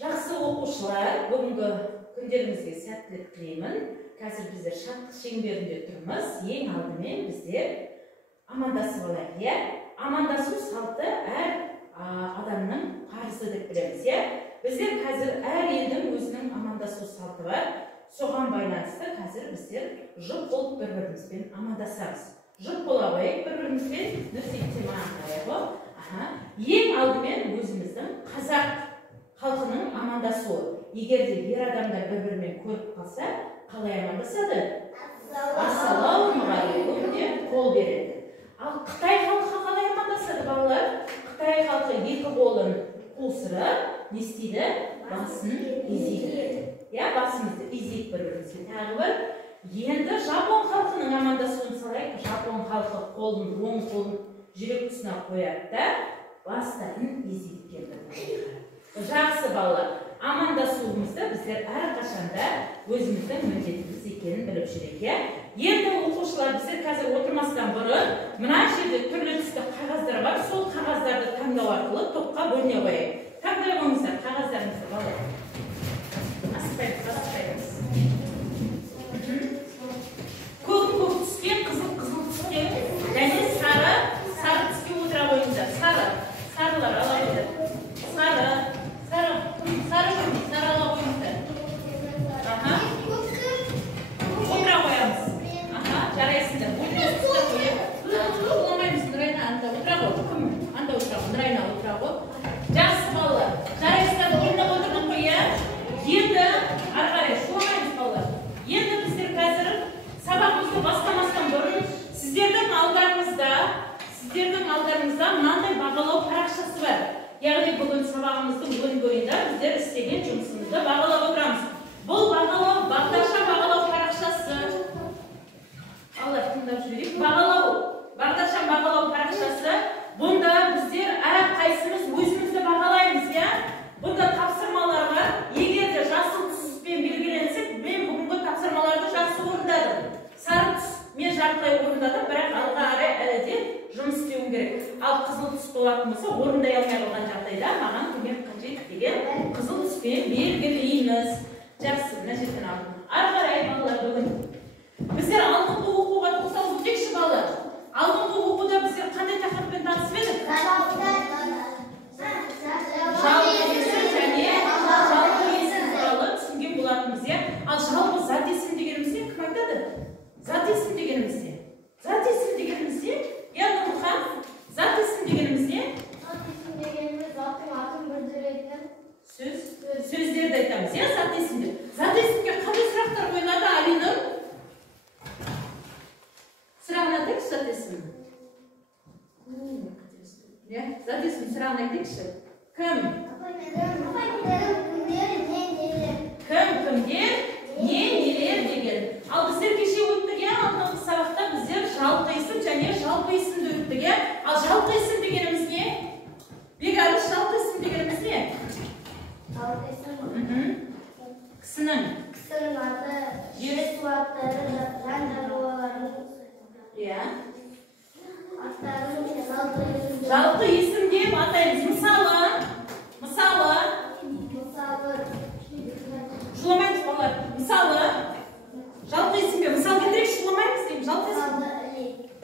Жақсы оқушылар, бүгінгі күндеріңізге сәттілік тілеймін. Қазір біздер шаттық шеңберінде тұрмыз. Ең алдымен біздер амандасып алайық. Амандасу салты әр адамның парызы деп білеміз. Біздер қазір әр елдің өзінің амандасу салты бар. Соған байланысты қазір біздер жұп болып бір-бірімізбен амандасамыз. Жұп бола қойып, бір-бірімізбен нұрсетте маңдайық. Ең алдымен өзіміздің қазақ халқының амандасуы. Егер де ер адамдар бір-бірімен көріп қалса, қалай амандасады? Ассалаумағалейкум деп қол береді. Ал Қытай халқы қалай амандасады, балалар? Қытай халқы екі қолын қусырып, не істейді? Басын изейді. Басымызды изейік бір-бірімізге. Тағы бір. Енді Жапон халқының амандасуын салайық. Жапон халқы қолын, оң қолын жүрек тұсына қояды да, бастарын изейді келді. Жақсы балалар. Амандасуымызды біздер әрқашанда өзіміздің міндетіміз екенін біліп жүрейік. Енді оқушылар, біздер қазір отырмастан бұрын мына жерде түрлі түсті қағаздар бар. Сол қағаздарды таңдау арқылы топқа бөліне қояйық. Таңдай қойыңыздар қағаздарыңызды балалар. Асықпаймыз. Көк түске, қызыл түске, және сары түске отыра қойыңыздар. Сарылар ала қойыңыздар. Сары ала қойыңыздар. Отыра қоямыз. Жарайсыңдар. Оламаймыз, Нұрайна, анда отыра қой. Анда отыра қой, Нұрайна отыра қой. Жақсы балалар. Жарайсыңдар, орнына отырдық қой, Енді, арқарай, шуламаймыз балалар. Енді біздер қазір сабағымызды бастамастан бұрын сіздердің алдарыңызда мынандай бағалау парақшасы бар. Яғни бүгін сабағымыздың өн бойында біздер істеген жұмысымызды бағалап отырамыз. Бұл бағалау, бағдаршам бағалау парақшасы. Аллар, тыңдап жіберейік. Бағдаршам бағалау парақшасы. Бұнда біздер әрқайсымыз өзімізді бағалаймыз, Бұнда тапсырмалар бар. Егер де жасыл түспен белгіленсек, мен бүгінгі тапсырмаларды жақсы орындадым. Сары түс мен жартылай орындадым, бірақ алға қарай әлі де жұмыс істеуім керек. Ал қызыл түс болатын болса, орындай алмай қалған жағдайда маған көмек қажет деген қызыл түспен белгілейміз. Жақсы, мына жерден алдым. Ары қарай балалар бүгін. Біздер алдыңғы оқуға тоқталып өтейікші балалар. Алдыңғы оқуда біздер қандай тақырыппен танысып едік? Жалпы есім және жалпы есім туралы түсінген болатынбыз, Ал жалпы зат есім дегеніміз не? Кім айтады? Зат есім дегеніміз не? Зат есім дегеніміз не? Нұрхан, зат есім дегеніміз не? Зат есім дегеніміз заттың атын білдіретін сөздерді айтамыз, зат есімде. Зат есімге қандай сұрақтар қойылады, Алинұр? Сұрағын айтайықшы, зат есім. Зат есім сұрағын айтайықшы. Кім? Кім, кімдер, не, нелер деген. Ал біздер кеше өттік, алдыңғы сабақта біздер жалпы есім және жалпы есімді өттік, Ал жалпы есім дегеніміз не? Бегалыш, жалпы есім дегеніміз не? Жалпы есім кісінің аты, жер суаттары, жан-жануарлардың жалпы есім деп атаймыз. Мысалы, жұламаймыз балалар. Мысалы, жалпы есімге мысал келтірейікші, жұламаймыз деймін. Жалпы есім.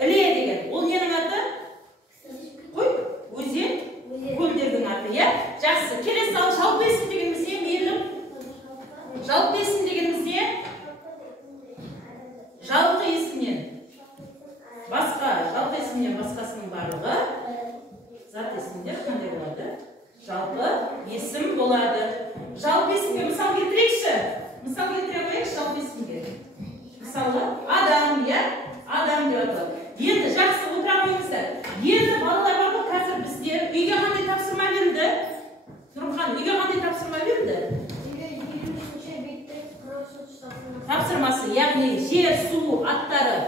Іле деген. Ол ненің аты? Қой, өзен, көлдердің аты, Жақсы. Келесі ал жалпы есім дегеніміз не? Мейлім? Жалпы есім дегеніміз не? Жалпы есімнен. Жалпы есімнен басқасының барлығы. Зат есімдер қандай болады? Жалпы есім болады. Жалпы есімге мысал келтірейікші. Мысал келтіре қояйықшы жалпы есімге. Мысалы, адам, адам деп аталады. Енді жақсы отыра қойыңыздар. Енді балалар бар ғой, қазір біздер үйге қандай тапсырма берілді? Нұрхан, үйге қандай тапсырма берілді? Тапсырмасы, яғни жер, су, аттары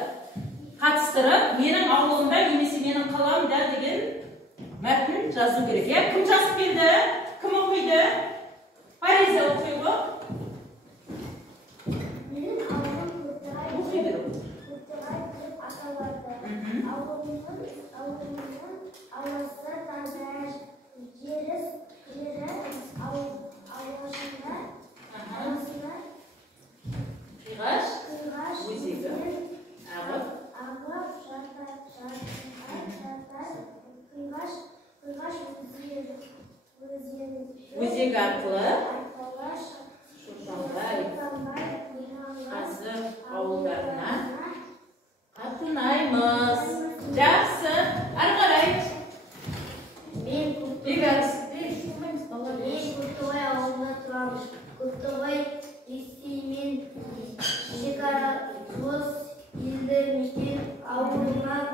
қатыстырып, менің ауылымда немесе менің қаламда деген мәтін жазу керек. Кім жазып келді? Кім оқиды? Фариза оқиды. Менің ауылым оқиды. Ауылымның ауасы таза, жері арқылы Шошанбай, Қазы ауылдарына қатынаймыз. Жақсы, ары қарай. Мен Көктоғай ауылында тұрамыз. Көктоғай ресеймен шекаралас елді мекен ауылынан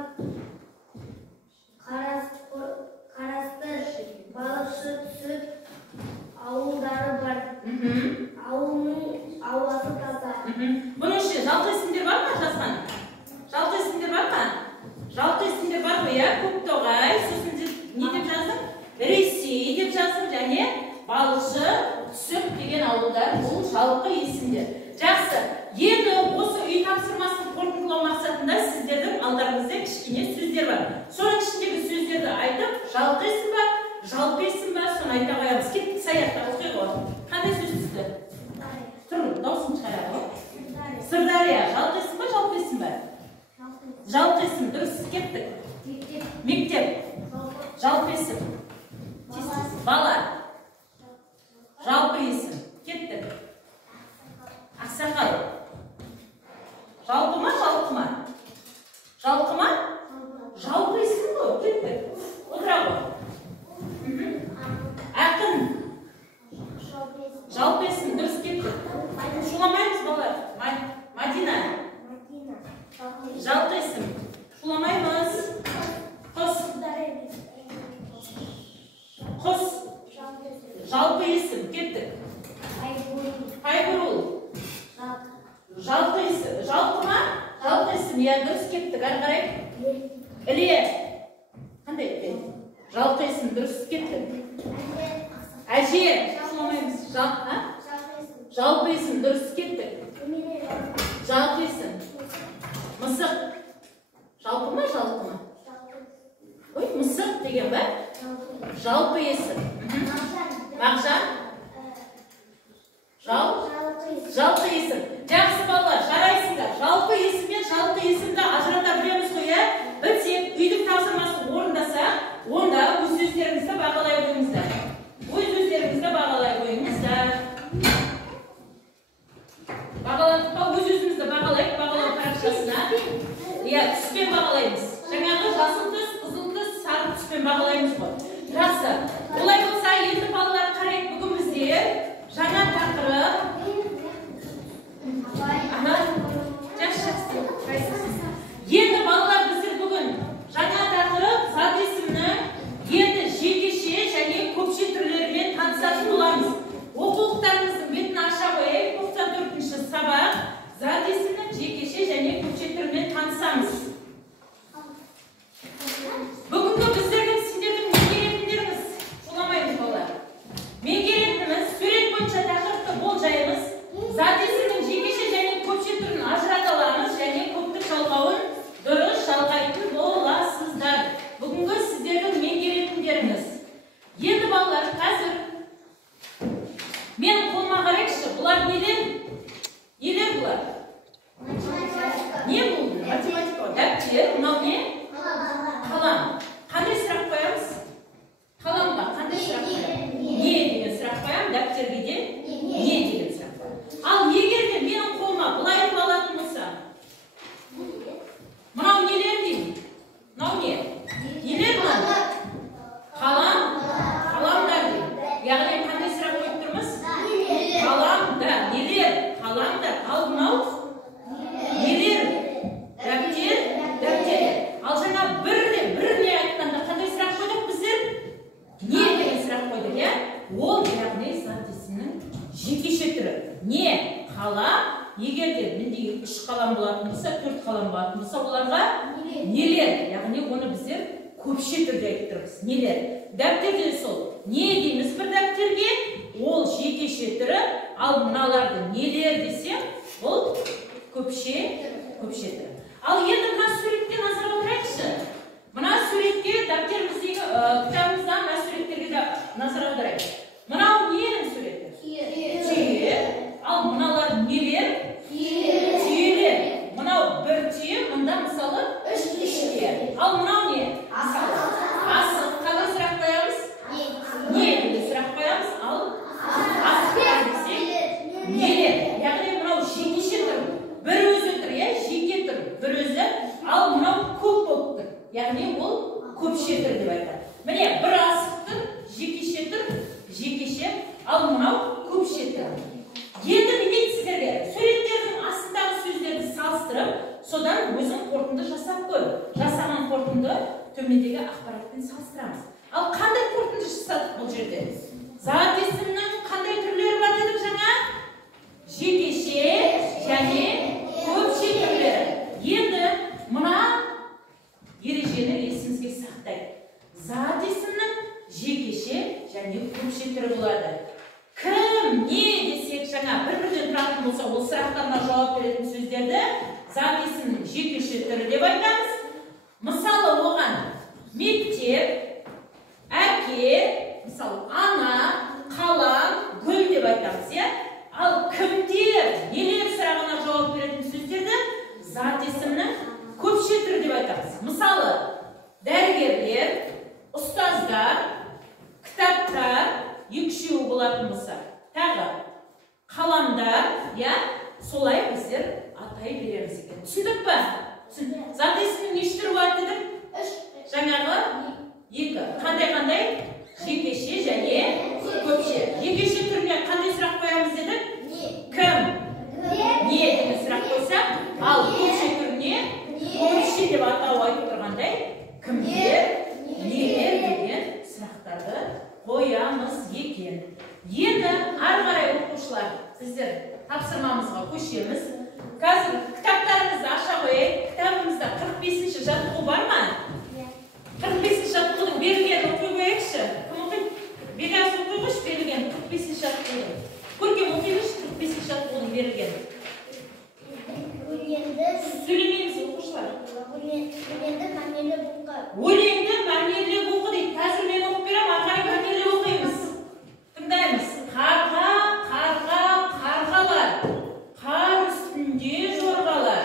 қарасты балықшы түсіп ауылдары бар. Ауылның ауасы таза. Бұның ішінде жалпы есімдер бар ма жазған? Жалпы есімдер бар ма? Жалпы есімдер бар ғой, иә? Көктоғай, сосын не деп жаздым? Ресей деп жаздым, және балықшы түсіп деген ауылдар, бұл жалпы есімдер. Жақсы, енді осы үй тапсырмасын қорытындылау мақсатында сіздердің алдарыңызда кішкене сөздер бар. Соның ішіндегі сөздерді айтып, жалпы есім ба, жалпы есім ба, соны айта қоямыз. Кеттік саяхта оқиға ғой. Қандай сөз түсті? Тұрын, дауысын шығарады ғой. Сырдария, жалпы есім ба, жалпы есім ба? Жалпы есім, дұрыс, кеттік. Мектеп, жалпы есім. Бала, жалпы есім, кеттік. Ақсақал, жалпы ма, жалпы ма? Жалпы ма? Жалпы есім ғой, кеттік. Отыра ғой. Ақын, жалпы есім, дұрыс, кеттік. Шуламаймыз балар. Мадина, жалпы есім. Шуламаймыз. Құс, жалпы есім, кеттік. Айгүрул, жалпы есім. Жалпы ма? Жалпы есім, иә, дұрыс, кеттік. Ары қарай. Іле, қандай іле? Жалпы есім, дұрыс, кеттік. Әже, шуламаймыз. Жалпы есім, дұрыс, кеттік. Жалпы есім. Мысық, жалпы ма, жалпы ма? Ой, мысық деген ба? Жалпы есім. Мағжан? Жалпы есім. Жақсы балалар, жарайсыңдар. Жалпы есім мен жалпы есімді ажырата білеміз ғой, иә? Бітсек, үйдің тапсырмасын орындаса, онда өз сөздеріңізді бағалай қойыңыздар. Өз сөздеріңізді бағалай қойыңыздар. Бағаландық па? Өз өзімізді бағалайық, бағалау парақшасына. Иә, түспен бағалаймыз. Жаңағы жасыл түс, қызыл түс, сары түспен бағалаймыз ғой. Жақсы. Олай болса, енді балалар қарайық, бүгін бізде жаңа тақырып. Енді балалар біздер бүгін жаңа тақырып зат есімнің енді жекеше және көпше түрлерімен танысатын боламыз. Оқулықтарымыздың бетін аша қойайық. 94-ші сабақ зат есімнің жекеше және көпше түрімен танысамыз. Бүгінгі біздердің сендердің меңгеретіндеріңіз, шуламаймыз балалар. Меңгеретініміз сурет бойынша тақырыпты болжаймыз. Зат есімнің жекеше және көпше түрін ажырата аламыз және көптік жалғауын дұрыс жалғайтын боласыздар. Бүгінгі сіздердің меңгеретіндеріңіз. Енді балалар, қазір мен қолыма қарайықшы. Бұлар нелер? Нелер бұлар? Не бұл? Математика. Дәптер. Мынау не? Қалам. Қандай сұрақ қоямыз? Қаламға қандай сұрақ қоямыз? Не деген сұрақ қоямыз? Дәптерге де не деген сұрақ қоямыз? Ал егер де менің қолыма былай етіп алатын болса, мынау нелер деймін? Мынау не? Нелер мынау? Қалам. Қаламдар деймін. Яғни қандай сұрақ қойып тұрмыз? Қаламдар. Нелер? Қаламдар. Ал мынау? Нелер? Дәптер. Дәптер. Ал жаңа біріне айтқанда қандай сұрақ қойдық біздер? Не деген сұрақ қойдық, иә? Ол яғни зат есімнің жекеше түрі. Не? Қалам. Егер де мендегі 3 қалам болатын болса, 4 қалам болатын болса, оларға нелер? Яғни оны біздер көпше түрде айтып тұрмыз. Нелер? Дәптерде сол. Не дейміз бір дәптерге? Ол жекеше түрі. Ал мыналарды нелер десем, ол көпше түрі. Ал енді мына суретке назар аударайықшы. Мына суретке дәптеріміздегі кітабымызда мына суреттерге назар аударайық. Мынау ненің суреті? Түйе. Ал мыналар нелер? Түйелер. Мынау бір түйе, мында мысалы 3 түйе. Ал мынау не? Асық. Қандай сұрақ қоямыз? Не деген сұрақ қоямыз? Ал көпше түр деп айтады. Міне бір асықтың жекеше түр, жекеше, ал мынау көпше түр. Енді мен сіздерге суреттердің астындағы сөздерді салыстырып, содан өзің қорытынды жасап көр. Жасаған қорытынды төмендегі ақпаратпен салыстырамыз. Ал қандай қорытынды жасадық бұл жерде? Зат есімнің қандай түрлері бар дедік жаңа? Жекеше және көпше түрлері. Енді мына ережені есімізге сақтайық. Зат есімнің жекеше және көпше түрі болады. Кім, не десек жаңа бір-бірден тұратын болса, ол сұрақтарына жауап беретін сөздерді зат есімнің жекеше түрі деп айтамыз. Мысалы, оған мектеп, әке, мысалы, ана, қалам, гүл деп айтамыз, иә? Ал кімдер, нелер сұрағына жауап беретін сөздерді зат есімнің көпше түрі деп айтамыз. Мысалы, дәрігерлер, ұстаздар, кітаптар, екшеу болатын болса, тағы қаламдар, иә, солай біздер атай береміз екен. Түсіндік па? Зат есімнің неше түрі бар дедім? Жаңағы 2. Қандай? Жекеше және көпше. Жекеше түріне қандай сұрақ қоямыз дедік? Кім? Не деген сұрақ қойсақ, ал көпше түріне көпше деп атау айтып тұрғандай, кімдер, нелер деген сұрақтарды қоямыз екен. Енді ары қарай оқушылар, сіздер тапсырмамызға көшеміз. Қазір кітаптарыңызды аша қойайық. Кітабымызда 45-ші жаттығу бар ма? 45-ші жаттығудың берілген оқи қояйықшы. Кім оқиды? Бегас оқи қойшы берілген 45-ші жаттығудың. Көркем оқи қойшы 45-ші жаттығудың берілген. Сөйлемеңіз оқушылар. Өлеңді мәнерлеп оқы дейді. Қазір мен оқып берем, ары қарай мәнерлеп оқимыз. Тыңдаймыз. Қарға, қарғалар. Қар үстінде жорғалар.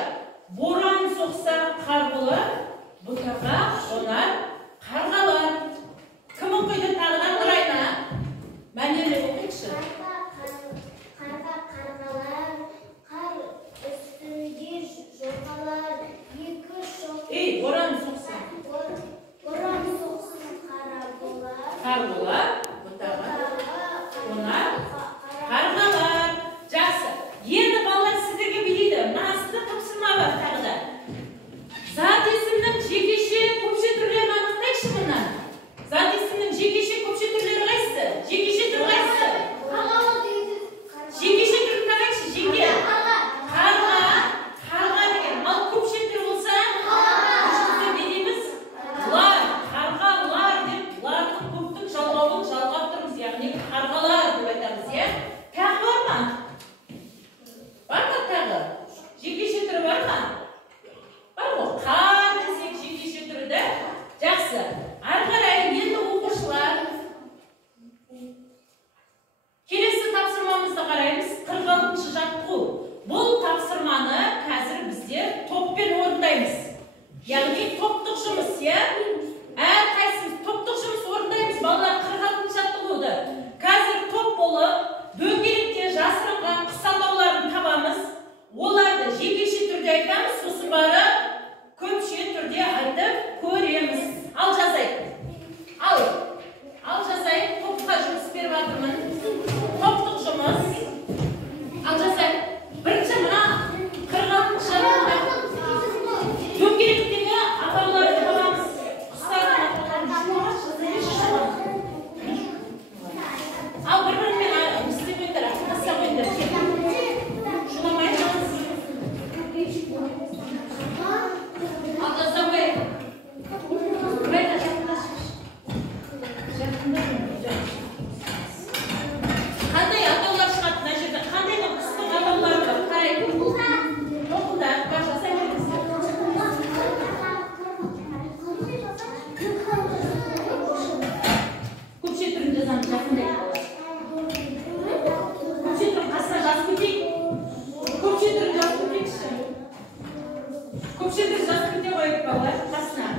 Боран соқса қар болар, бұтаға қонар қарғалар. Кім оқиды тағыдан ұрайма? Мәнерлеп оқиықшы. Қарға, қарғалар, қар үстінде жорғалар, екі шоқ. Боран соқса. Боран соқса қара болар. Қар болар, бұтаға қонар қарғалар. Жақсы. Енді балалар сіздерге білейді. Мынасында тапсырма бар тағы да. Зат есімнің жекеше көпше түрлерін анықтайықшы мұнан. Зат есімнің жекеше көпше түрлері қайсысы? Жекеше түр қайсысы? Жекеше түрін қарайықшы, жеке. Қарға деген. Ал көпше түр болса, көпшілікте не дейміз? Лар, қарғалар деп, лардың көптің жалғауын жалғап тұрмыз, яғни қарғалар деп айтамыз, иә? Тағы бар ма? Бар ма тағы? Жекеше түрі бар ма? Бар ғой, қар десек жекеше түрі да. Жақсы. Ары қарай енді оқушылар. Келесі тапсырмамызды қараймыз. 46-шы жаттығу. Бұл тапсырманы қазір біздер топпен орындаймыз. Яғни топтық жұмыс, иә? Әрқайсымыз топтық жұмыс орындаймыз. Балалар 46-шы жаттығуды. Қазір топ болып, дөңгелекте жасырынған құс атауларын табамыз. Оларды жекеше түрде айтамыз, сосын барып көпше түрде айтып көреміз. Ал жазайық. Ал жазайық. Топқа жұмыс беріп жатырмын. Топтық жұмыс. Ал жазайық. Бірінші мына 46-шы дөңгелектегі атауларды табамыз. Құстардың атауларын ал бір-бірімен істеп өндір, астаса өндір. Шуламай қалыңыз. Ал жаза қойып. Қайда жақындашып. Қандай атаулар шығады мына жерде? Қандай құстың атаулары бар? Қарайық. Оқылдар, бар жасай беріңіз. Көпше түрін жазамыз, жақындай. Көпше түрін қасына жазып кетейік. Көпше түрін жазып кетейікші. Көпше түрін жазып кете қойып балалар қасына.